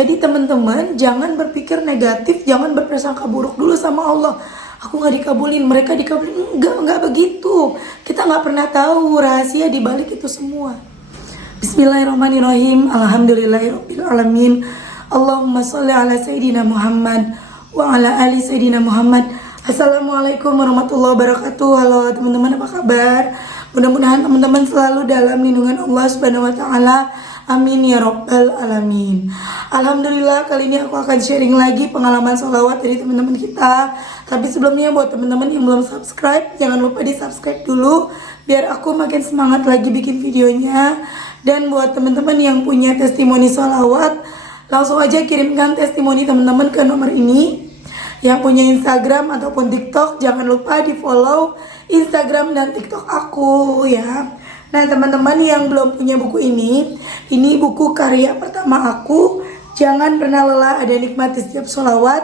Jadi teman-teman jangan berpikir negatif, jangan berprasangka buruk dulu sama Allah. Aku nggak dikabulin, mereka dikabulin. Enggak begitu. Kita nggak pernah tahu rahasia di balik itu semua. Bismillahirrahmanirrahim. Alhamdulillahirabbil alamin. Allahumma sholli ala sayyidina Muhammad wa ala ali sayyidina Muhammad. Assalamualaikum warahmatullahi wabarakatuh. Halo teman-teman, apa kabar? Mudah-mudahan teman-teman selalu dalam lindungan Allah Subhanahu wa taala. Amin ya rabbal alamin. Alhamdulillah, kali ini aku akan sharing lagi pengalaman sholawat dari teman-teman kita. Tapi sebelumnya buat teman-teman yang belum subscribe, jangan lupa di subscribe dulu biar aku makin semangat lagi bikin videonya. Dan buat teman-teman yang punya testimoni sholawat, langsung aja kirimkan testimoni teman-teman ke nomor ini. Yang punya Instagram ataupun TikTok, jangan lupa di follow Instagram dan TikTok aku ya. Nah teman-teman yang belum punya buku ini buku karya pertama aku. Jangan pernah lelah ada nikmati setiap sholawat.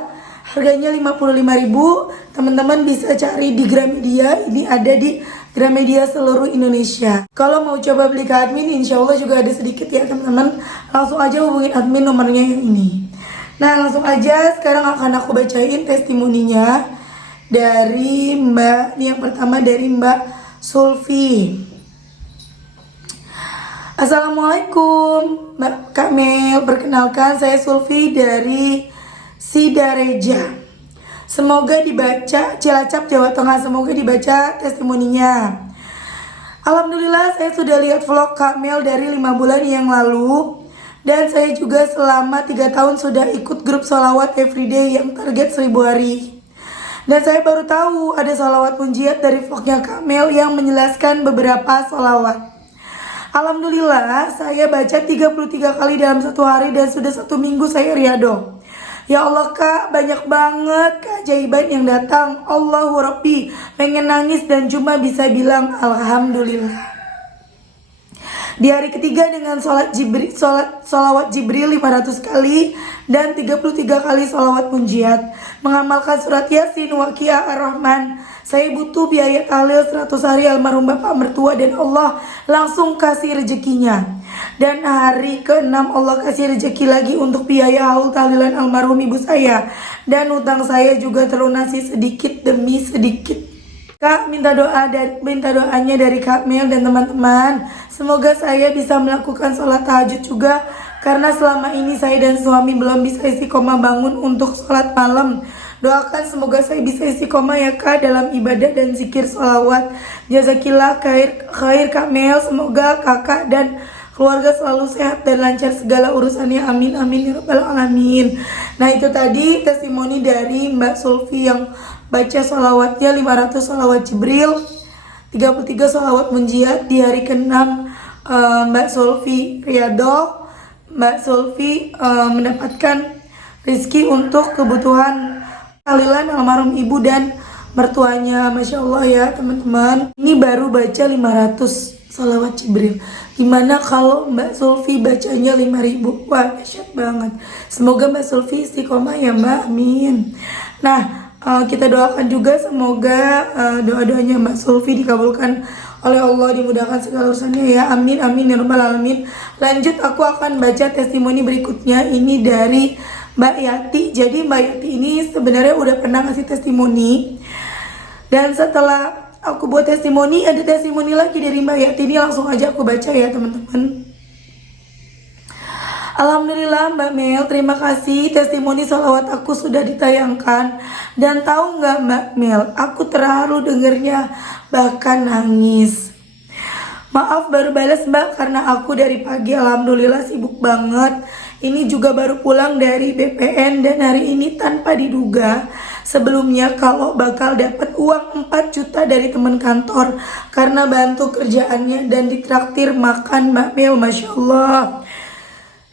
Harganya 55.000. Teman-teman bisa cari di Gramedia. Ini ada di Gramedia seluruh Indonesia. Kalau mau coba beli ke admin, insya Allah juga ada sedikit ya teman-teman. Langsung aja hubungin admin, nomornya yang ini. Nah langsung aja sekarang akan aku bacain testimoninya dari Mbak. Ini yang pertama dari Mbak Sulfi. Assalamualaikum Mbak Kamel, perkenalkan saya Sulfi dari Sidareja. Semoga dibaca, Cilacap, Jawa Tengah. Semoga dibaca testimoninya. Alhamdulillah saya sudah lihat vlog Kamel dari 5 bulan yang lalu. Dan saya juga selama 3 tahun sudah ikut grup sholawat everyday yang target 1000 hari. Dan saya baru tahu ada sholawat munjiat dari vlognya Kamel yang menjelaskan beberapa sholawat. Alhamdulillah saya baca 33 kali dalam 1 hari dan sudah 1 minggu saya riado. Ya Allah Kak, banyak banget keajaiban yang datang. Allahu Rabbi, pengen nangis dan cuma bisa bilang Alhamdulillah. Di hari ketiga dengan sholawat Jibril 500 kali dan 33 kali sholawat munjiat. Mengamalkan surat Yasin, Waqiah, Ar-Rahman. Saya butuh biaya tahlil 100 hari almarhum bapak mertua dan Allah langsung kasih rezekinya. Dan hari ke-6 Allah kasih rezeki lagi untuk biaya haul tahlilan almarhum ibu saya. Dan utang saya juga terlunasi sedikit demi sedikit. Kak, minta doanya dari Kak Mel dan teman-teman. Semoga saya bisa melakukan sholat tahajud juga, karena selama ini saya dan suami belum bisa istiqomah bangun untuk sholat malam. Doakan semoga saya bisa istiqomah ya Kak dalam ibadah dan zikir sholawat. Jazakillah khair Kak Mel. Semoga kakak dan keluarga selalu sehat dan lancar segala urusannya. Amin amin ya rabbal alamin. Nah itu tadi testimoni dari Mbak Sulfi yang baca sholawatnya 500 sholawat Jibril, 33 sholawat munjiat di hari ke-6. Mbak Sulfi riado. Mbak Sulfi mendapatkan rezeki untuk kebutuhan tahlilan almarhum ibu dan mertuanya. Masya Allah ya teman-teman. Ini baru baca 500 sholawat Jibril, dimana kalau Mbak Sulfi bacanya 5.000. Wah dahsyat banget. Semoga Mbak Sulfi istiqomah ya Mbak, amin. Nah kita doakan juga semoga doa-doanya Mbak Sulfi dikabulkan oleh Allah, dimudahkan segala urusannya ya, amin amin ya rabbal alamin. Lanjut aku akan baca testimoni berikutnya. Ini dari Mbak Yati. Jadi Mbak Yati ini sebenarnya udah pernah ngasih testimoni, dan setelah aku buat testimoni ada testimoni lagi dari Mbak Yati. Ini langsung aja aku baca ya teman-teman. Alhamdulillah Mbak Mel, terima kasih testimoni sholawat aku sudah ditayangkan. Dan tahu nggak Mbak Mel, aku terharu dengernya, bahkan nangis. Maaf baru balas Mbak, karena aku dari pagi alhamdulillah sibuk banget. Ini juga baru pulang dari BPN dan hari ini tanpa diduga. Sebelumnya kalau bakal dapat uang 4 juta dari teman kantor karena bantu kerjaannya dan ditraktir makan Mbak Mel. Masya Allah,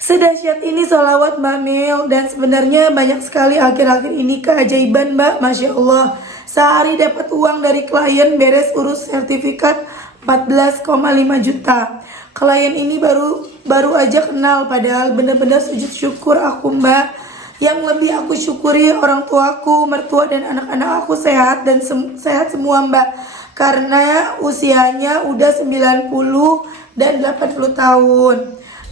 sedahsyat ini sholawat Mbak Mel. Dan sebenarnya banyak sekali akhir-akhir ini keajaiban Mbak. Masya Allah, sehari dapat uang dari klien beres urus sertifikat 14,5 juta. Klien ini baru aja kenal, padahal benar-benar sujud syukur aku Mbak. Yang lebih aku syukuri orang tuaku, mertua dan anak-anak aku sehat dan sehat semua Mbak. Karena usianya udah 90 dan 80 tahun.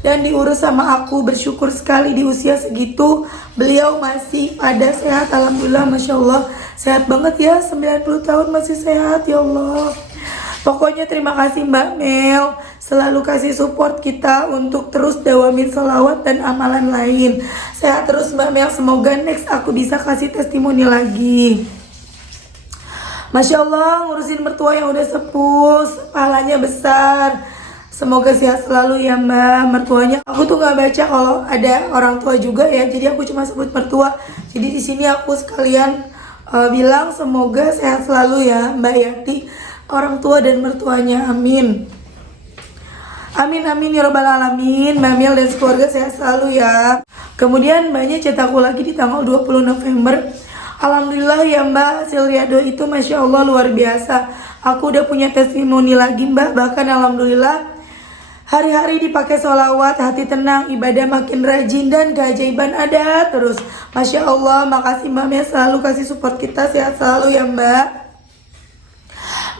dan diurus sama aku. Bersyukur sekali di usia segitu beliau masih pada sehat. Alhamdulillah, Masya Allah, sehat banget ya, 90 tahun masih sehat, ya Allah. Pokoknya terima kasih Mbak Mel, selalu kasih support kita untuk terus dawamin sholawat dan amalan lain. Sehat terus Mbak Mel, semoga next aku bisa kasih testimoni lagi. Masya Allah, ngurusin mertua yang udah sepuh, pahalanya besar. Semoga sehat selalu ya Mbak mertuanya. Aku tuh nggak baca kalau ada orang tua juga ya, jadi aku cuma sebut mertua. Jadi di sini aku sekalian bilang semoga sehat selalu ya Mbak Yati, orang tua dan mertuanya, amin. Amin amin ya robbal alamin. Mbak Mel dan keluarga sehat selalu ya. Kemudian mbaknya cetak aku lagi di tanggal 20 November. Alhamdulillah ya Mbak, hasil riado itu Masya Allah luar biasa. Aku udah punya testimoni lagi Mbak. Bahkan Alhamdulillah hari-hari dipakai sholawat, hati tenang, ibadah makin rajin, dan keajaiban ada terus. Masya Allah, makasih Mbak Mel selalu kasih support kita, sehat selalu ya Mbak.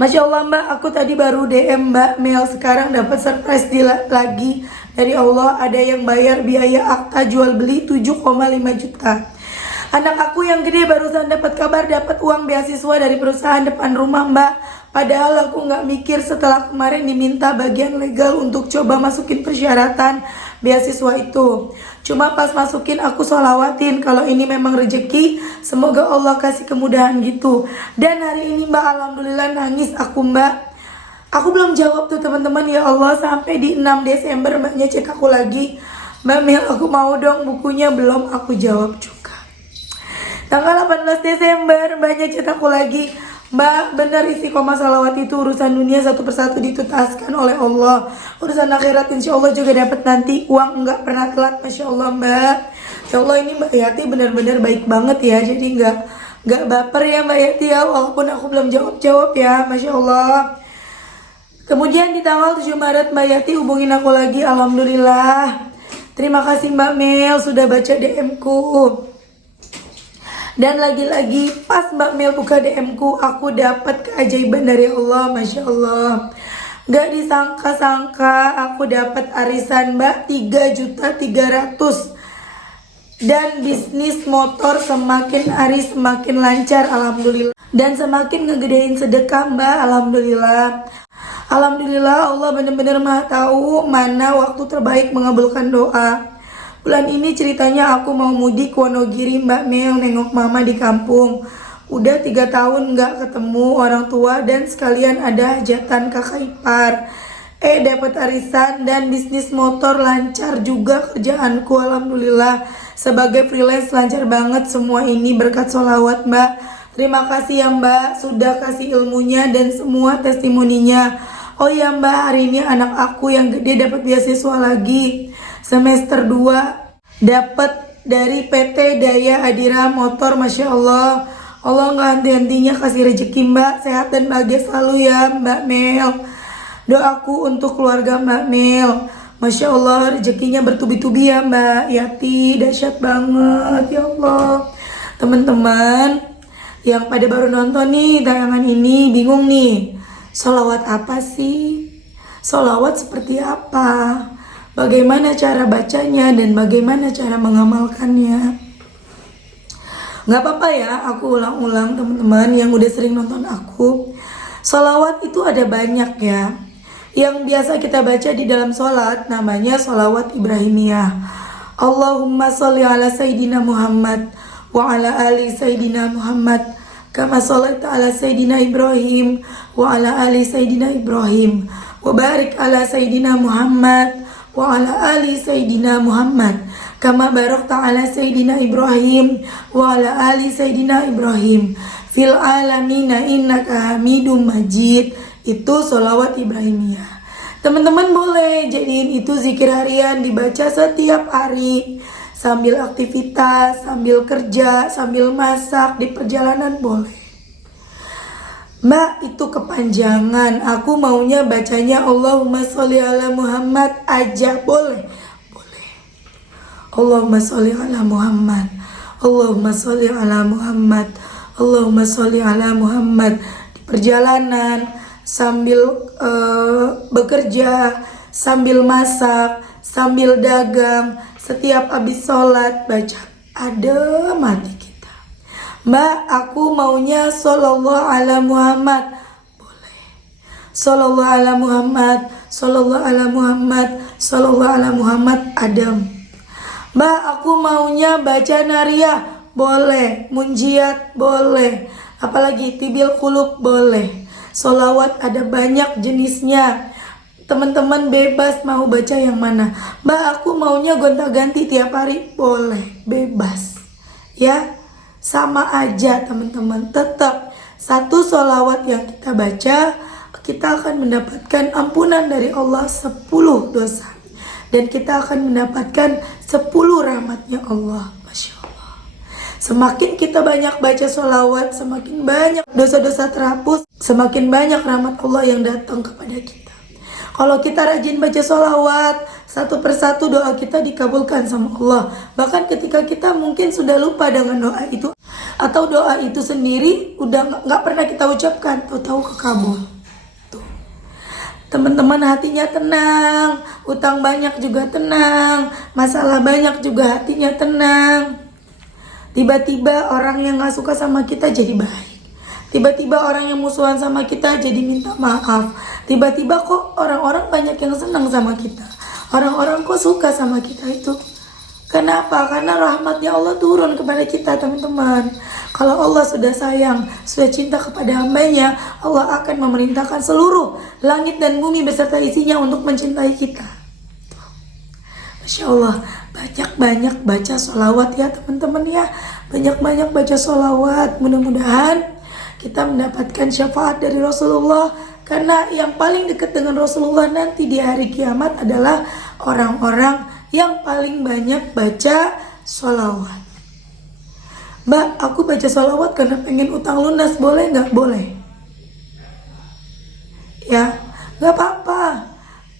Masya Allah Mbak, aku tadi baru DM Mbak Mel, sekarang dapat surprise lagi dari Allah. Ada yang bayar biaya akta jual beli 7,5 juta. Anak aku yang gede barusan dapat kabar dapat uang beasiswa dari perusahaan depan rumah Mbak. Padahal aku nggak mikir setelah kemarin diminta bagian legal untuk coba masukin persyaratan beasiswa itu. Cuma pas masukin aku sholawatin kalau ini memang rezeki, semoga Allah kasih kemudahan gitu. Dan hari ini Mbak alhamdulillah nangis aku Mbak. Aku belum jawab tuh teman-teman, ya Allah, sampai di 6 Desember mbaknya cek aku lagi. Mbak Mel aku mau dong bukunya, belum aku jawab juga. Tanggal 18 Desember mbaknya cetak aku lagi, Mbak bener istiqomah salawat itu urusan dunia satu persatu dituntaskan oleh Allah. Urusan akhirat insya Allah juga dapat nanti, uang nggak pernah telat. Masya Allah Mbak. Ya Allah ini Mbak Yati bener-bener baik banget ya. Jadi nggak baper ya Mbak Yati ya, walaupun aku belum jawab ya. Masya Allah. Kemudian di tanggal 7 Maret Mbak Yati hubungin aku lagi, alhamdulillah. Terima kasih Mbak Mel sudah baca DM ku. Dan lagi-lagi pas Mbak Mel buka DM ku, aku dapat keajaiban dari Allah, Masya Allah. Gak disangka-sangka aku dapat arisan Mbak 3.300.000. Dan bisnis motor semakin hari semakin lancar, alhamdulillah. Dan semakin ngegedein sedekah Mbak, alhamdulillah. Alhamdulillah Allah benar-benar maha tahu mana waktu terbaik mengabulkan doa. Bulan ini ceritanya aku mau mudik Wonogiri Mbak Mel, nengok mama di kampung. Udah 3 tahun gak ketemu orang tua dan sekalian ada hajatan kakak ipar. Dapat arisan dan bisnis motor lancar juga kerjaanku, alhamdulillah. Sebagai freelance lancar banget semua ini berkat sholawat Mbak. Terima kasih ya Mbak sudah kasih ilmunya dan semua testimoninya. Oh ya Mbak, hari ini anak aku yang gede dapat beasiswa lagi. Semester 2 dapat dari PT Daya Adira Motor, Masya Allah. Allah nggak henti-hentinya kasih rezeki Mbak, sehat dan bahagia selalu ya Mbak Mel. Doaku untuk keluarga Mbak Mel, Masya Allah rezekinya bertubi-tubi ya Mbak Yati, dahsyat banget ya Allah. Teman-teman yang pada baru nonton nih tayangan ini bingung nih, sholawat apa sih? Sholawat seperti apa? Bagaimana cara bacanya dan bagaimana cara mengamalkannya? Gak apa-apa ya, aku ulang-ulang teman-teman yang udah sering nonton aku. Sholawat itu ada banyak ya. Yang biasa kita baca di dalam sholat namanya sholawat Ibrahimiyah. Allahumma sholli ala Sayyidina Muhammad wa ala ali Sayyidina Muhammad kama sholaita ala Sayyidina Ibrahim wa ala ali Sayyidina Ibrahim wa barik ala Sayyidina Muhammad wa ala ali Sayyidina Muhammad kama barakta ala Sayyidina Ibrahim wa ala ali Sayyidina Ibrahim fil alamina innaka hamidum majid. Itu sholawat Ibrahimiyah. Teman-teman boleh jadiin itu zikir harian, dibaca setiap hari sambil aktivitas, sambil kerja, sambil masak, di perjalanan boleh. Mbak itu kepanjangan, aku maunya bacanya Allahumma sholli ala Muhammad aja, boleh? Boleh. Allahumma sholli ala Muhammad, Allahumma sholli ala Muhammad, Allahumma sholli ala Muhammad. Di perjalanan, sambil bekerja, sambil masak, sambil dagang, setiap habis sholat baca, adem hati kita. Mbak, aku maunya Sallallahu ala Muhammad. Boleh. Sallallahu ala Muhammad, Sallallahu ala Muhammad, Sallallahu ala Muhammad, adem. Mbak, aku maunya baca nariyah. Boleh. Munjiat boleh. Apalagi tibil qulub boleh. Sholawat ada banyak jenisnya. Teman-teman bebas mau baca yang mana. Mbak, aku maunya gonta-ganti tiap hari. Boleh, bebas. Ya, sama aja teman-teman. Tetap satu sholawat yang kita baca, kita akan mendapatkan ampunan dari Allah 10 dosa. Dan kita akan mendapatkan 10 rahmatnya Allah. Masya Allah. Semakin kita banyak baca sholawat, semakin banyak dosa-dosa terhapus, semakin banyak rahmat Allah yang datang kepada kita. Kalau kita rajin baca sholawat, satu persatu doa kita dikabulkan sama Allah. Bahkan ketika kita mungkin sudah lupa dengan doa itu, atau doa itu sendiri udah nggak pernah kita ucapkan, tahu-tahu kekabul. Tuh. Teman-teman hatinya tenang, utang banyak juga tenang, masalah banyak juga hatinya tenang. Tiba-tiba orang yang nggak suka sama kita jadi baik. Tiba-tiba orang yang musuhan sama kita jadi minta maaf. Tiba-tiba kok orang-orang banyak yang senang sama kita. Orang-orang kok suka sama kita itu. Kenapa? Karena rahmatnya Allah turun kepada kita, teman-teman. Kalau Allah sudah sayang, sudah cinta kepada hambanya, Allah akan memerintahkan seluruh langit dan bumi beserta isinya untuk mencintai kita. Masya Allah, banyak-banyak baca sholawat ya teman-teman ya. Banyak-banyak baca sholawat. Mudah-mudahan kita mendapatkan syafaat dari Rasulullah. Karena yang paling dekat dengan Rasulullah nanti di hari kiamat adalah orang-orang yang paling banyak baca sholawat. Mbak, aku baca sholawat karena pengen utang lunas, boleh nggak? Boleh. Ya, nggak apa-apa.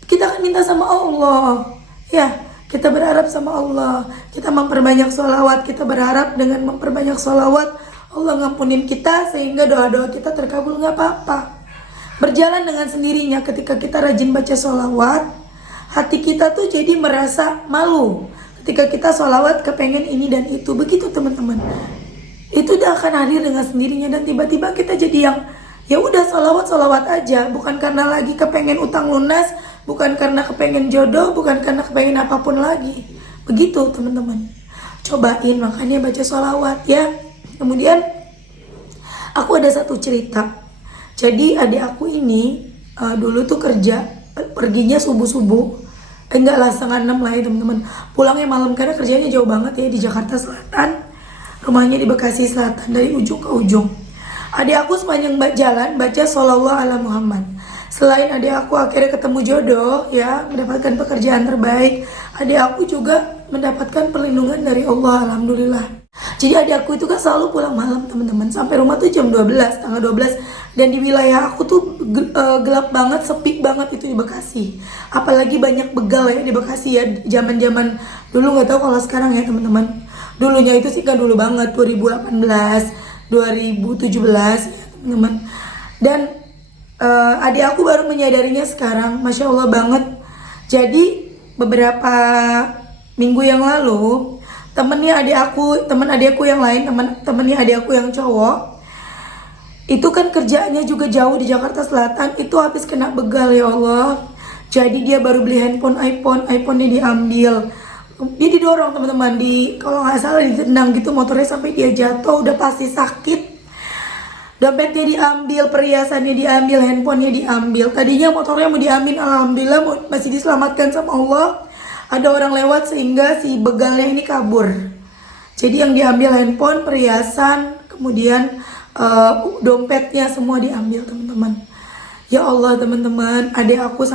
Kita akan minta sama Allah. Ya, kita berharap sama Allah. Kita memperbanyak sholawat. Kita berharap dengan memperbanyak sholawat Allah ngampunin kita sehingga doa-doa kita terkabul, nggak apa-apa. Berjalan dengan sendirinya ketika kita rajin baca sholawat, hati kita tuh jadi merasa malu. Ketika kita sholawat kepengen ini dan itu, begitu teman-teman. Itu udah akan hadir dengan sendirinya dan tiba-tiba kita jadi yang ya udah sholawat aja, bukan karena lagi kepengen utang lunas, bukan karena kepengen jodoh, bukan karena kepengen apapun lagi. Begitu teman-teman. Cobain makanya baca sholawat ya. Kemudian aku ada satu cerita. Jadi adik aku ini dulu tuh kerja, perginya subuh-subuh, enggak lah 5:30 lah ya teman-teman. Pulangnya malam karena kerjanya jauh banget ya di Jakarta Selatan. Rumahnya di Bekasi Selatan dari ujung ke ujung. Adik aku sepanjang jalan baca Sallallahu ala Muhammad. Selain adik aku akhirnya ketemu jodoh ya, mendapatkan pekerjaan terbaik, adik aku juga mendapatkan perlindungan dari Allah, alhamdulillah. Jadi adik aku itu kan selalu pulang malam teman-teman, sampai rumah tuh jam 12, tanggal 12. Dan di wilayah aku tuh gelap banget, sepi banget itu di Bekasi. Apalagi banyak begal ya di Bekasi ya, zaman-zaman dulu, nggak tahu kalau sekarang ya teman-teman. Dulunya itu sih kan dulu banget, 2018, 2017 ya teman-teman. Dan adik aku baru menyadarinya sekarang, Masya Allah banget. Jadi beberapa minggu yang lalu, temen adik aku yang lain, temennya adik aku yang cowok, itu kan kerjaannya juga jauh di Jakarta Selatan, itu habis kena begal ya Allah. Jadi dia baru beli iPhone-nya diambil. Dia didorong teman-teman, kalau nggak salah ditendang gitu motornya sampai dia jatuh, udah pasti sakit. Dompetnya diambil, perhiasannya diambil, handphonenya diambil. Tadinya motornya mau diambil, alhamdulillah masih diselamatkan sama Allah. Ada orang lewat sehingga si begalnya ini kabur. Jadi yang diambil handphone, perhiasan, kemudian dompetnya semua diambil teman-teman. Ya Allah teman-teman, adik aku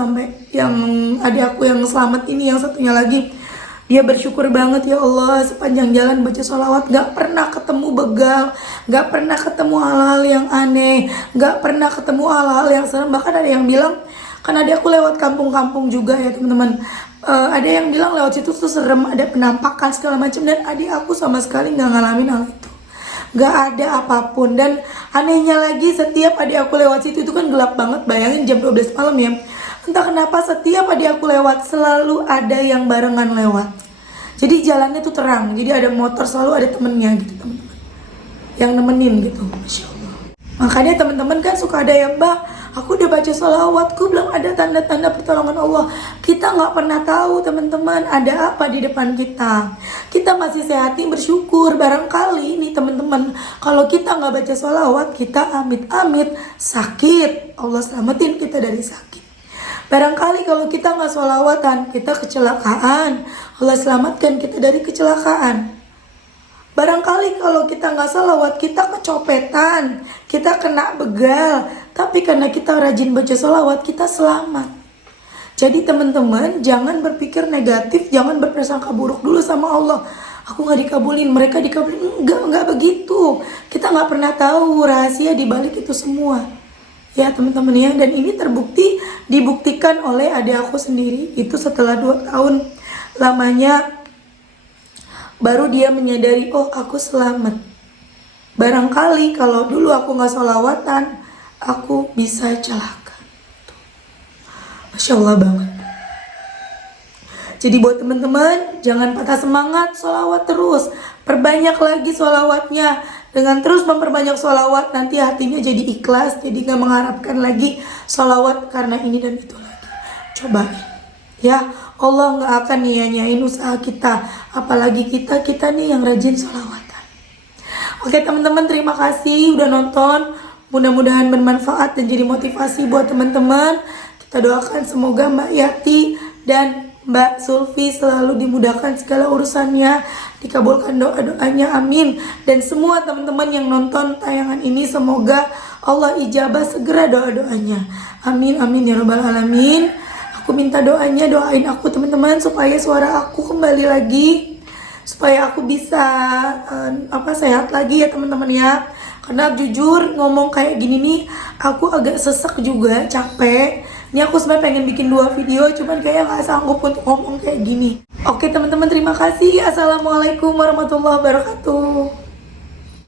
yang selamat ini, yang satunya lagi, dia bersyukur banget ya Allah, sepanjang jalan baca sholawat gak pernah ketemu begal, gak pernah ketemu hal-hal yang aneh, gak pernah ketemu hal-hal yang serem. Bahkan ada yang bilang, kan adik aku lewat kampung-kampung juga ya teman-teman, ada yang bilang lewat situ tuh serem, ada penampakan segala macam, dan adik aku sama sekali gak ngalamin hal itu, gak ada apapun. Dan anehnya lagi, setiap adik aku lewat situ itu kan gelap banget, bayangin jam 12 malam ya, Entah kenapa setiap adik aku lewat selalu ada yang barengan lewat. Jadi jalannya tuh terang, jadi ada motor selalu ada temennya gitu teman-teman, yang nemenin gitu, Masya Allah. Makanya teman-teman kan suka ada yang, Mbak, aku udah baca sholawatku belum ada tanda-tanda pertolongan Allah. Kita nggak pernah tahu teman-teman ada apa di depan kita. Kita masih sehat nih, bersyukur. Barangkali nih teman-teman, kalau kita nggak baca sholawat, kita amit-amit sakit. Allah selamatin kita dari sakit. Barangkali kalau kita nggak sholawatan, kita kecelakaan. Allah selamatkan kita dari kecelakaan. Barangkali kalau kita nggak sholawat, kita kecopetan, kita kena begal. Tapi karena kita rajin baca sholawat, kita selamat. Jadi teman-teman, jangan berpikir negatif, jangan berprasangka buruk dulu sama Allah. Aku nggak dikabulin, mereka dikabulin. Enggak begitu. Kita nggak pernah tahu rahasia di balik itu semua. Ya teman-teman ya, dan ini dibuktikan oleh adik aku sendiri. Itu setelah 2 tahun lamanya baru dia menyadari, oh aku selamat. Barangkali kalau dulu aku nggak sholawatan, aku bisa celaka. Masya Allah banget. Jadi buat teman-teman, jangan patah semangat, sholawat terus. Perbanyak lagi sholawatnya. Dengan terus memperbanyak sholawat, nanti hatinya jadi ikhlas, jadi gak mengharapkan lagi sholawat karena ini dan itu lagi. Cobain. Ya, Allah gak akan nyanyain usaha kita. Apalagi kita nih yang rajin sholawatan. Oke teman-teman, terima kasih udah nonton. Mudah-mudahan bermanfaat dan jadi motivasi buat teman-teman. Kita doakan semoga Mbak Yati dan Mbak Sulfi selalu dimudahkan segala urusannya, dikabulkan doa-doanya, amin. Dan semua teman-teman yang nonton tayangan ini, semoga Allah ijabah segera doa-doanya, amin, amin ya rabbal alamin. Aku minta doanya, doain aku teman-teman supaya suara aku kembali lagi, supaya aku bisa sehat lagi ya teman-teman ya. Karena jujur ngomong kayak gini nih, aku agak sesek juga, capek. Ini aku sebenarnya pengen bikin 2 video, cuman kayaknya gak sanggup untuk ngomong kayak gini. Oke teman-teman, terima kasih. Assalamualaikum warahmatullahi wabarakatuh.